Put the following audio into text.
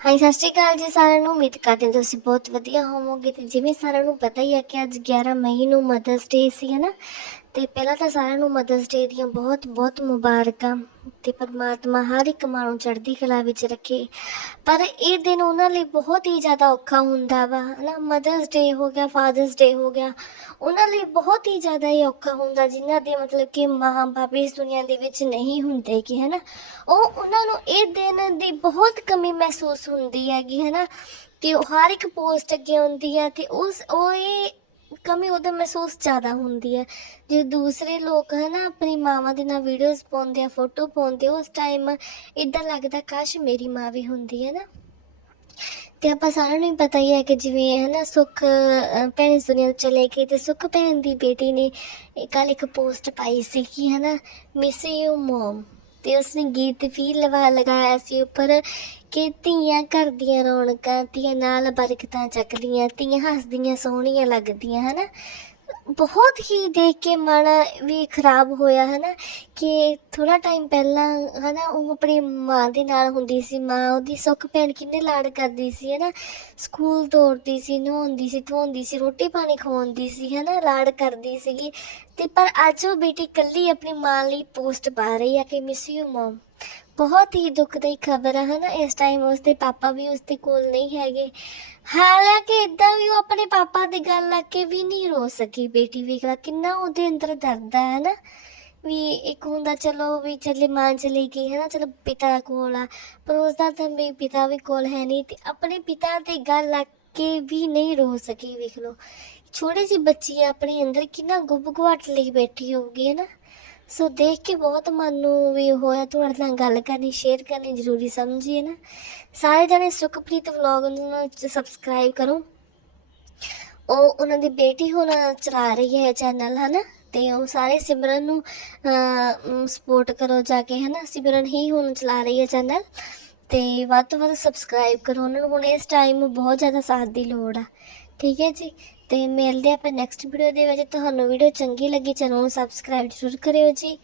ਹਾਂਜੀ, ਸਤਿ ਸ਼੍ਰੀ ਅਕਾਲ ਜੀ ਸਾਰਿਆਂ ਨੂੰ। ਉਮੀਦ ਕਰਦੇ ਹਾਂ ਤੁਸੀਂ ਬਹੁਤ ਵਧੀਆ ਹੋਵੋਗੇ ਤੇ ਜਿਵੇਂ ਸਾਰਿਆਂ ਨੂੰ ਪਤਾ ਹੀ ਹੈ ਕਿ ਅੱਜ 11 ਮਈ ਨੂੰ ਮਦਰਸ ਡੇ ਸੀ, ਹੈ ਨਾ? ਤੇ ਪਹਿਲਾਂ ਤਾਂ ਸਾਰਿਆਂ ਨੂੰ ਮਦਰਸ ਡੇ ਦੀਆਂ ਬਹੁਤ ਬਹੁਤ ਮੁਬਾਰਕਾਂ ਤੇ ਪਰਮਾਤਮਾ ਹਰ ਇੱਕ ਮਾਂ ਨੂੰ ਚੜ੍ਹਦੀ ਕਲਾ ਵਿੱਚ ਰੱਖੇ। ਪਰ ਇਹ ਦਿਨ ਉਹਨਾਂ ਲਈ ਬਹੁਤ ਹੀ ਜ਼ਿਆਦਾ ਔਖਾ ਹੁੰਦਾ ਵਾ, ਹਨਾ? ਮਦਰਸ ਡੇ ਹੋ ਗਿਆ ਫਾਦਰਸ ਡੇ ਹੋ ਗਿਆ, ਉਹਨਾਂ ਲਈ ਬਹੁਤ ਹੀ ਜ਼ਿਆਦਾ ਹੀ ਔਖਾ ਹੁੰਦਾ, ਜਿਨ੍ਹਾਂ ਦੇ ਮਤਲਬ ਕਿ ਮਾਂ ਬਾਪ ਇਸ ਦੁਨੀਆ ਦੇ ਵਿੱਚ ਨਹੀਂ ਹੁੰਦੇ ਕਿ, ਹਨਾ? ਉਹ ਉਹਨਾਂ ਨੂੰ ਇਹ ਦਿਨ ਦੀ ਬਹੁਤ ਕਮੀ ਮਹਿਸੂਸ ਹੁੰਦੀ ਹੈਗੀ, ਹਨਾ? ਕਿ ਉਹ ਹਰ ਇੱਕ ਪੋਸਟ ਅੱਗੇ ਆਉਂਦੀ ਆ ਤੇ ਉਸ, ਉਹ ਇਹ ਕਮੀ ਉਦੋਂ ਮਹਿਸੂਸ ਜ਼ਿਆਦਾ ਹੁੰਦੀ ਹੈ। ਜੇ ਦੂਸਰੇ ਲੋਕ ਹਨਾ ਆਪਣੀ ਮਾਵਾਂ ਦੇ ਨਾਲ ਵੀਡੀਓਜ਼ ਪਾਉਂਦੇ ਆ ਫੋਟੋ ਪਾਉਂਦੇ ਆ, ਉਸ ਟਾਈਮ ਇਦਾਂ ਲੱਗਦਾ ਕਾਸ਼ ਮੇਰੀ ਮਾਂ ਵੀ ਹੁੰਦੀ ਹੈ ਨਾ। ਤੇ ਆਪਾਂ ਸਾਰਿਆਂ ਨੂੰ ਹੀ ਪਤਾ ਹੀ ਹੈ ਕਿ ਜਿਵੇਂ ਹੈ ਨਾ ਸੁੱਖ ਅਹ, ਭੈਣ ਇਸ ਦੁਨੀਆ ਤੋਂ ਚਲੇ ਗਈ ਤੇ ਸੁੱਖ ਭੈਣ ਦੀ ਬੇਟੀ ਨੇ ਕੱਲ ਇੱਕ ਪੋਸਟ ਪਾਈ ਸੀ ਕਿ ਹੈ ਨਾ ਮਿਸ ਯੂ ਮਮ ਤੇ ਉਸਨੇ ਗੀਤ ਵੀ ਲਵਾ ਲਗਾਇਆ ਸੀ ਉੱਪਰ ਕਿ ਧੀਆਂ ਘਰ ਦੀਆਂ ਰੌਣਕਾਂ, ਧੀਆਂ ਨਾਲ ਬਰਕਤਾਂ ਚੱਕਦੀਆਂ, ਧੀਆਂ ਹੱਸਦੀਆਂ, ਸੋਹਣੀਆਂ ਲੱਗਦੀਆਂ, ਹਨਾ? ਬਹੁਤ ਹੀ ਦੇਖ ਕੇ ਮਨ ਵੀ ਖਰਾਬ ਹੋਇਆ ਹੈ ਨਾ ਕਿ ਥੋੜਾ ਟਾਈਮ ਪਹਿਲਾਂ ਹੈ ਨਾ ਉਹ ਆਪਣੀ ਮਾਂ ਦੇ ਨਾਲ ਹੁੰਦੀ ਸੀ, ਮਾਂ ਉਹਦੀ ਸੁੱਖ ਭੈਣ ਕਿੰਨੇ ਲਾਡ ਕਰਦੀ ਸੀ ਹੈ ਨਾ ਸਕੂਲ ਤੋਰਦੀ ਸੀ, ਨਹਾਉਂਦੀ ਸੀ, ਧੋਂਦੀ ਸੀ, ਰੋਟੀ ਪਾਣੀ ਖਵਾਉਂਦੀ ਸੀ ਹੈ ਨਾ ਲਾਡ ਕਰਦੀ ਸੀਗੀ। ਤੇ ਪਰ ਅੱਜ ਉਹ ਬੇਟੀ ਇਕੱਲੀ ਆਪਣੀ ਮਾਂ ਲਈ ਪੋਸਟ ਪਾ ਰਹੀ ਹੈ ਕਿ ਮਿਸ ਯੂ ਮਮ ਬਹੁਤ ਹੀ ਦੁਖਦਾਈ ਖਬਰ ਹੈ ਨਾ ਇਸ ਟਾਈਮ ਉਸਦੇ ਪਾਪਾ ਵੀ ਉਸਦੇ ਕੋਲ ਨਹੀਂ ਹੈਗੇ। ਹਾਲਾਂਕਿ ਇਦਾਂ ਵੀ ਉਹ ਆਪਣੇ ਪਾਪਾ ਦੀ ਗੱਲ ਲੱਗ ਕੇ ਵੀ ਨਹੀਂ ਰੋ ਸਕੀ ਬੇਟੀ, ਵੇਖ ਲਾ ਕਿੰਨਾ ਉਹਦੇ ਅੰਦਰ ਦਰਦ ਹੈ ਨਾ ਵੀ ਇੱਕ ਹੁੰਦਾ, ਚਲੋ ਵੀ ਚੱਲੇ ਮਾਂ ਚਲੀ ਗਈ ਹੈ ਨਾ ਚਲੋ ਪਿਤਾ ਕੋਲ ਆ, ਪਰ ਉਸਦਾ ਤਾਂ ਵੀ ਪਿਤਾ ਵੀ ਕੋਲ ਹੈ ਨਹੀਂ ਤੇ ਆਪਣੇ ਪਿਤਾ ਦੀ ਗੱਲ ਲੱਗ ਕੇ ਵੀ ਨਹੀਂ ਰੋ ਸਕੀ, ਵੇਖ ਲਓ। ਛੋਟੀ ਜਿਹੀ ਬੱਚੀ ਆਪਣੇ ਅੰਦਰ ਕਿੰਨਾ ਗੁੱਬ ਗੁਆਟ ਲਈ ਬੈਠੀ ਹੋਊਗੀ ਹੈ ਨਾ ਸੋ ਦੇਖ ਕੇ ਬਹੁਤ ਮਨ ਨੂੰ ਵੀ ਹੋਇਆ, ਤੁਹਾਡੇ ਨਾਲ ਗੱਲ ਕਰਨੀ ਸ਼ੇਅਰ ਕਰਨੀ ਜ਼ਰੂਰੀ, ਸਮਝੀਏ ਨਾ। ਸਾਰੇ ਜਣੇ ਸੁਖਪ੍ਰੀਤ ਵਲੌਗ ਨੂੰ ਸਬਸਕ੍ਰਾਈਬ ਕਰੋ। ਉਹ ਉਹਨਾਂ ਦੀ ਬੇਟੀ ਹੁਣ ਚਲਾ ਰਹੀ ਹੈ ਚੈਨਲ ਹਨਾ? ਤੇ ਉਹ ਸਾਰੇ ਸਿਮਰਨ ਨੂੰ ਸਪੋਰਟ ਕਰੋ ਜਾ ਕੇ, ਹਨਾ? ਸਿਮਰਨ ਹੀ ਹੁਣ ਚਲਾ ਰਹੀ ਹੈ ਚੈਨਲ ਤੇ ਵੱਧ ਤੋਂ ਵੱਧ ਸਬਸਕ੍ਰਾਈਬ ਕਰੋ। ਉਹਨਾਂ ਨੂੰ ਹੁਣ ਇਸ ਟਾਈਮ ਬਹੁਤ ਜ਼ਿਆਦਾ ਸਾਥ ਦੀ ਲੋੜ ਆ। ਠੀਕ ਹੈ ਜੀ, ਤੇ ਮਿਲਦੇ ਆਪਾਂ ਨੈਕਸਟ ਵੀਡੀਓ ਦੇ ਵਿੱਚ। ਤੁਹਾਨੂੰ ਵੀਡੀਓ ਚੰਗੀ ਲੱਗੀ, ਚੈਨਲ ਨੂੰ ਸਬਸਕ੍ਰਾਈਬ ਜ਼ਰੂਰ ਕਰਿਓ ਜੀ।